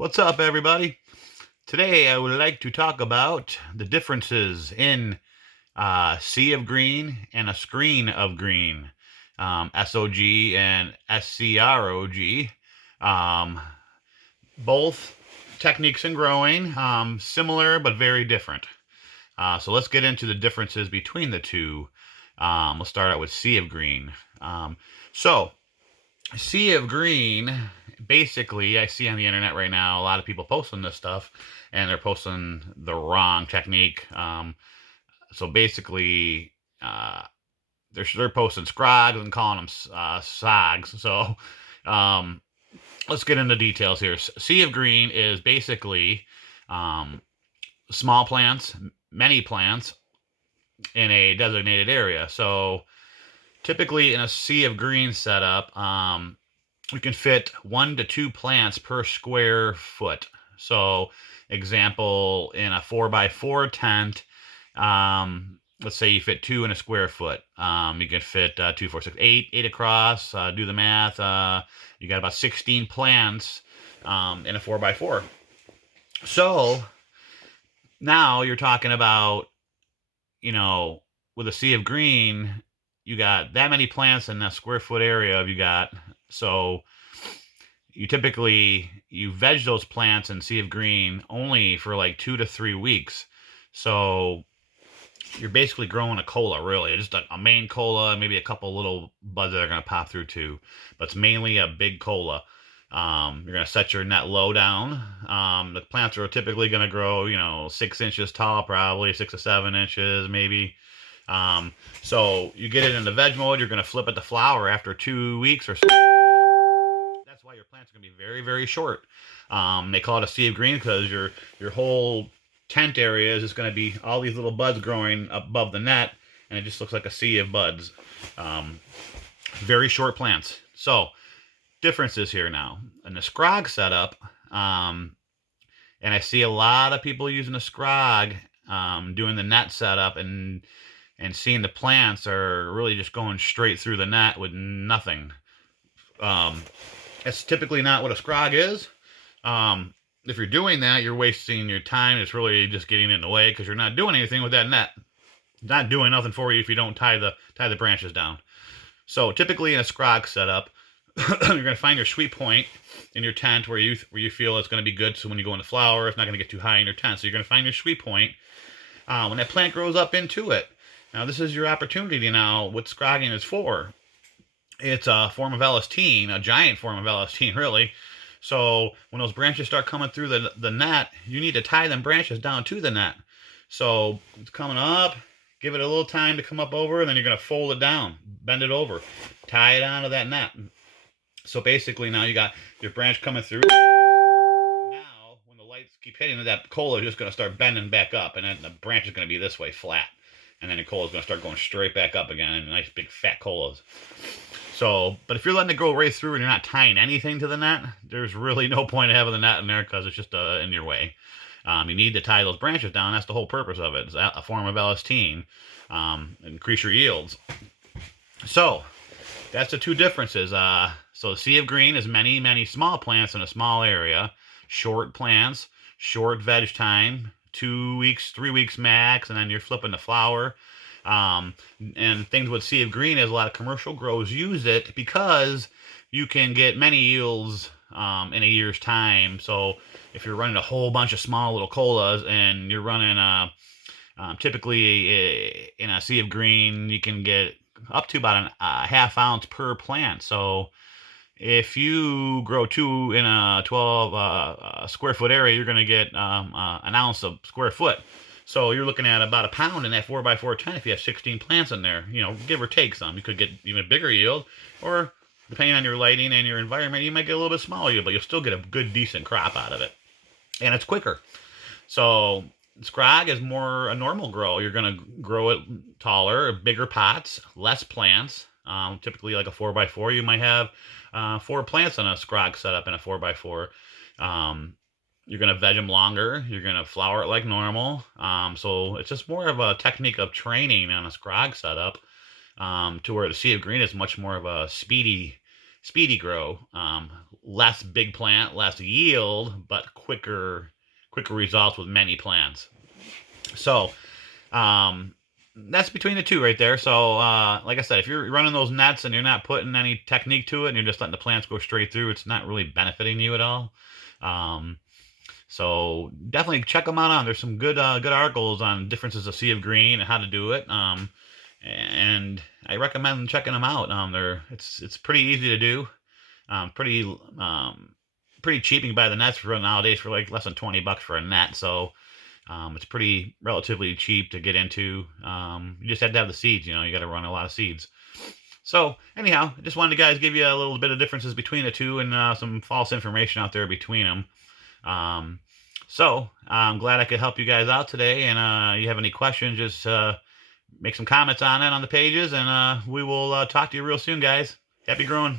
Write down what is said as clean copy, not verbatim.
What's up, everybody? Today, I would like to talk about the differences in sea of green and a screen of green, SOG and SCROG. Um, both techniques in growing, similar but very different. So let's get into the differences between the two. We'll start out with sea of green. So, Sea of Green, basically, I see on the internet right now a lot of people posting this stuff, and they're posting the wrong technique. So basically, uh, they're posting scrogs and calling them sogs. So um, let's get into details here. Sea of Green is basically um, small plants, many plants in a designated area. So typically, in a Sea of Green setup, we can fit 1 to 2 plants per square foot. So, example, in a 4x4 tent, let's say you fit two in a square foot. You can fit 2, 4, 6, 8, 8 across. Do the math. You got about 16 plants in a 4x4. So now you're talking about, with a sea of green, you got that many plants in a square foot area you got. So you veg those plants in sea of green only for like 2 to 3 weeks. So you're basically growing a cola, really, just a main cola, maybe a couple little buds that are going to pop through too, but it's mainly a big cola. You're going to set your net low down. The plants are typically going to grow, 6 inches tall, probably 6 to 7 inches, maybe. So you get it into veg mode. You're going to flip it to flower after 2 weeks or so. That's why your plants are going to be very, very short. They call it a sea of green because your whole tent area is just going to be all these little buds growing above the net, and it just looks like a sea of buds. Very short plants. So differences here now in the scrog setup, and I see a lot of people using the scrog, doing the net setup, and seeing the plants are really just going straight through the net with nothing. That's typically not what a scrog is. If you're doing that, you're wasting your time. It's really just getting in the way because you're not doing anything with that net. It's not doing nothing for you if you don't tie the branches down. So typically in a scrog setup, you're going to find your sweet point in your tent where you feel it's going to be good. So when you go into flower, it's not going to get too high in your tent. So you're going to find your sweet point when that plant grows up into it. Now this is your opportunity. Now what scrogging is for? It's a form of elastine, a giant form of elastine, really. So when those branches start coming through the net, you need to tie them branches down to the net. So it's coming up, give it a little time to come up over, and then you're going to fold it down, bend it over, tie it onto that net. So basically now you got your branch coming through. Now, when the lights keep hitting, that cola is just going to start bending back up, and then the branch is going to be this way, flat. And then the cola is going to start going straight back up again, and nice big fat colas. So, but if you're letting it go right through and you're not tying anything to the net, there's really no point in having the net in there because it's just in your way. You need to tie those branches down. That's the whole purpose of it. It's a form of elastine. Increase your yields. So, that's the two differences. So the sea of green is many, many small plants in a small area. Short plants, short veg time, 2 weeks, 3 weeks max, and then you're flipping the flower. And things with sea of green is a lot of commercial grows use it because you can get many yields in a year's time. So if you're running a whole bunch of small little colas and you're running typically in a sea of green, you can get up to about a half ounce per plant. So if you grow two in a 12 square foot area, you're going to get an ounce of square foot. So you're looking at about a pound in that 4x4 tent if you have 16 plants in there, give or take some. You could get even a bigger yield, or depending on your lighting and your environment, you might get a little bit smaller yield, but you'll still get a good, decent crop out of it. And it's quicker. So scrog is more a normal grow. You're going to grow it taller, bigger pots, less plants. Typically like a 4x4, you might have 4 plants on a scrog setup in a 4x4. You're going to veg them longer. You're going to flower it like normal. So it's just more of a technique of training on a scrog setup to where the sea of green is much more of a speedy speedy grow, less big plant, less yield, but quicker results with many plants. So that's between the two right there. So like I said, if you're running those nets and you're not putting any technique to it and you're just letting the plants go straight through, it's not really benefiting you at all. Um, so definitely check them out. There's some good articles on differences of sea of green and how to do it. And I recommend checking them out. It's pretty easy to do. Pretty pretty cheap. You can buy the nets for nowadays for like less than $20 for a net. So it's pretty relatively cheap to get into. You just have to have the seeds. You got to run a lot of seeds. So anyhow, I just wanted to guys give you a little bit of differences between the two and some false information out there between them. So I'm glad I could help you guys out today. And you have any questions, just make some comments on it on the pages, and we will talk to you real soon, guys. Happy growing.